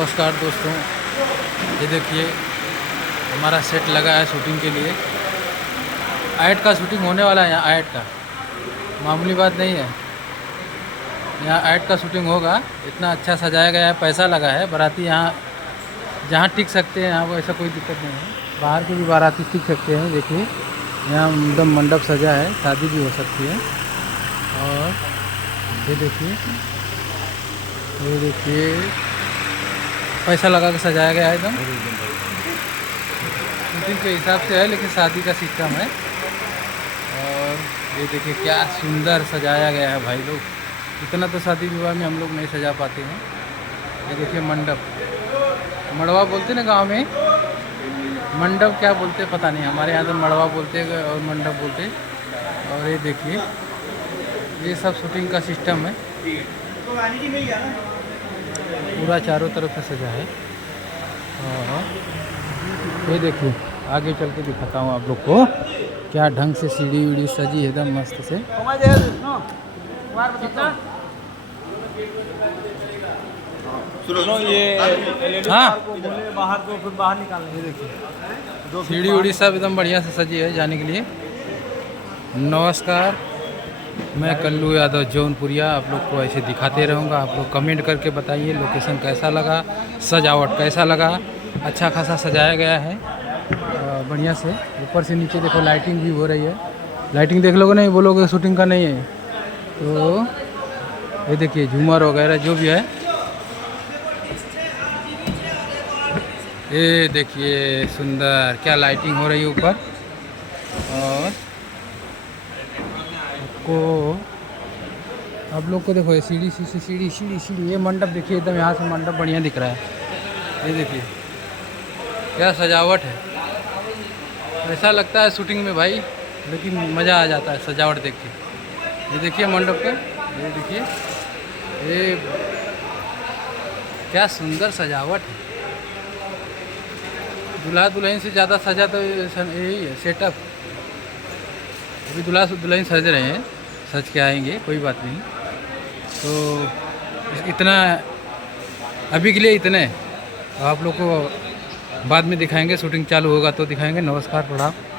नमस्कार दोस्तों, ये देखिए हमारा सेट लगा है शूटिंग के लिए। ऐड का शूटिंग होने वाला है यहाँ। ऐड का मामूली बात नहीं है, यहाँ ऐड का शूटिंग होगा। इतना अच्छा सजाया गया है, पैसा लगा है। बाराती यहाँ जहाँ टिक सकते हैं यहाँ वो, ऐसा कोई दिक्कत नहीं है। बाहर के भी बाराती टिक सकते हैं। देखिए यहाँ एकदम मंडप सजा है, शादी भी हो सकती है। और ये देखिए पैसा लगा के सजाया गया है एकदम। शूटिंग के हिसाब से है लेकिन शादी का सिस्टम है। और ये देखिए क्या सुंदर सजाया गया है भाई लोग। इतना तो शादी विवाह में हम लोग नहीं सजा पाते हैं। ये देखिए मंडप, मड़वा बोलते ना गांव में, मंडप क्या बोलते पता नहीं, हमारे यहाँ तो मड़वा बोलते और मंडप बोलते। और ये देखिए ये सब शूटिंग का सिस्टम है। पूरा चारों तरफ से सजा है। और ये देखिए आगे चल के दिखाता हूँ आप लोग को क्या ढंग से सीढ़ी वीढ़ी सजी एकदम मस्त से। सुनो ये हाँ बाहर को फिर बाहर निकालने। ये देखिए सीढ़ी वीढ़ी सब एकदम बढ़िया से सजी है जाने के लिए। नमस्कार, मैं कल्लू यादव जौनपुरिया आप लोग को ऐसे दिखाते रहूँगा। आप लोग कमेंट करके बताइए लोकेशन कैसा लगा, सजावट कैसा लगा। अच्छा खासा सजाया गया है बढ़िया से। ऊपर से नीचे देखो लाइटिंग भी हो रही है। लाइटिंग देख लोगे नहीं बोलोगे शूटिंग का नहीं है। तो ये देखिए झूमर वगैरह जो भी है। ये देखिए सुंदर क्या लाइटिंग हो रही है ऊपर। और आप लोग को देखो ये सीढ़ी सीढ़ी सीढ़ी सीढ़ी, ये मंडप देखिए एकदम यहाँ से मंडप बढ़िया दिख रहा है। ये देखिए क्या सजावट है। ऐसा लगता है शूटिंग में भाई, लेकिन मज़ा आ जाता है सजावट देख के। ये देखिए मंडप का, ये देखिए ये क्या सुंदर सजावट है। दूल्हा दुल्हन से ज़्यादा सजा तो यही है सेटअप। अभी दूल्हा दुल्हन सज रहे हैं, सज के आएंगे, कोई बात नहीं। तो इतना अभी के लिए इतने, आप लोग को बाद में दिखाएंगे। शूटिंग चालू होगा तो दिखाएंगे। नमस्कार, प्रणाम।